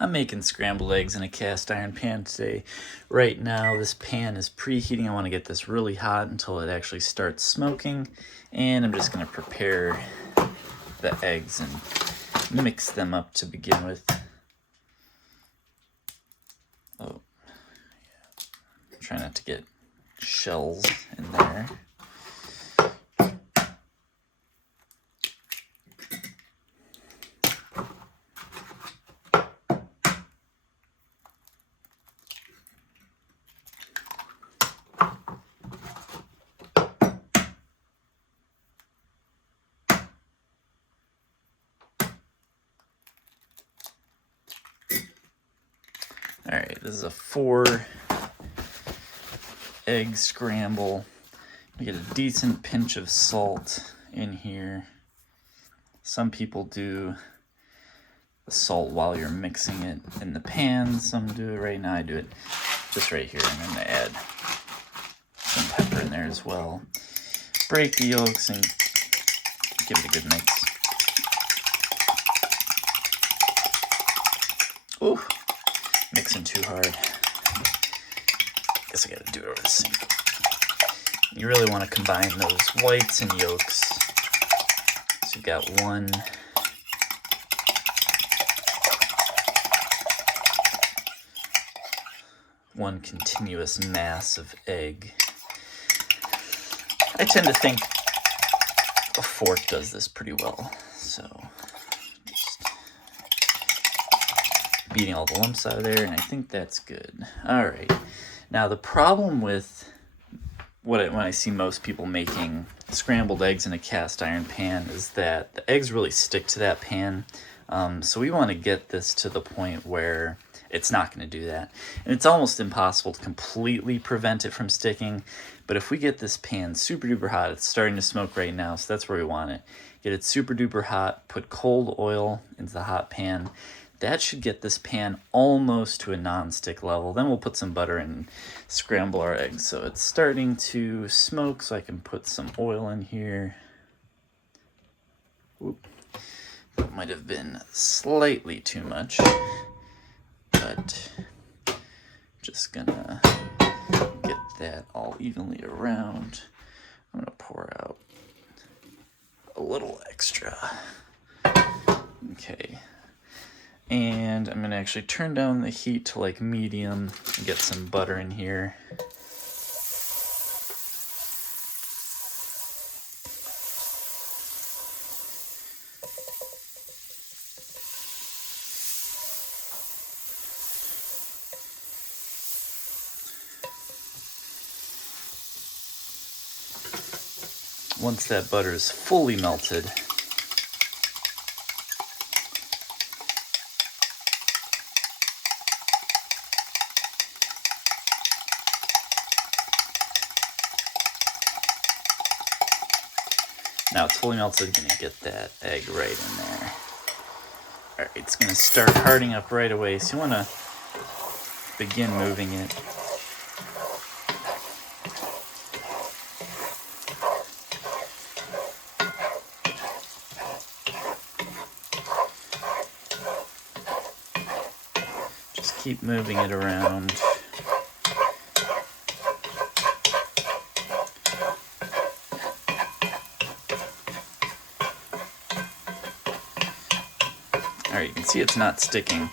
I'm making scrambled eggs in a cast iron pan today. Right now this pan is preheating. I want to get this really hot until it actually starts smoking. And I'm just going to prepare the eggs and mix them up to begin with. Oh, yeah. Try not to get shells in there. All right, this is a 4 egg scramble. You get a decent pinch of salt in here. Some people do the salt while you're mixing it in the pan. Some do it right now. I do it just right here. I'm going to add some pepper in there as well. Break the yolks and give it a good mix. Ooh, mixing too hard. Guess I gotta do it over the sink. You really want to combine those whites and yolks. So you've got one continuous mass of egg. I tend to think a fork does this pretty well. So just beating all the lumps out of there, and I think that's good. All right. Now the problem with when I see most people making scrambled eggs in a cast iron pan is that the eggs really stick to that pan. So we want to get this to the point where it's not going to do that. And it's almost impossible to completely prevent it from sticking. But if we get this pan super duper hot, it's starting to smoke right now, so that's where we want it. Get it super duper hot, put cold oil into the hot pan. That should get this pan almost to a non-stick level. Then we'll put some butter and scramble our eggs. So it's starting to smoke, so I can put some oil in here. Oop. That might have been slightly too much, but just gonna get that all evenly around. I'm gonna pour out a little extra. Okay. And I'm gonna actually turn down the heat to like medium and get some butter in here. Once that butter is fully melted, now it's fully melted, gonna get that egg right in there. All right, it's gonna start hardening up right away, so you wanna begin moving it. Just keep moving it around. All right, you can see it's not sticking.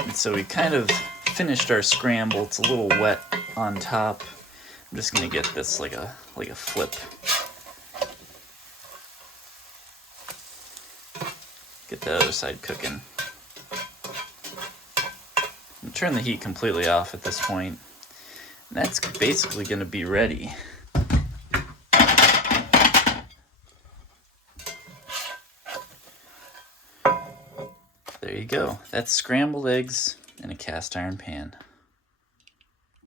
And so we kind of finished our scramble. It's a little wet on top. I'm just gonna get this like a flip. Get the other side cooking. And turn the heat completely off at this point. And that's basically gonna be ready. There you go. That's scrambled eggs in a cast iron pan.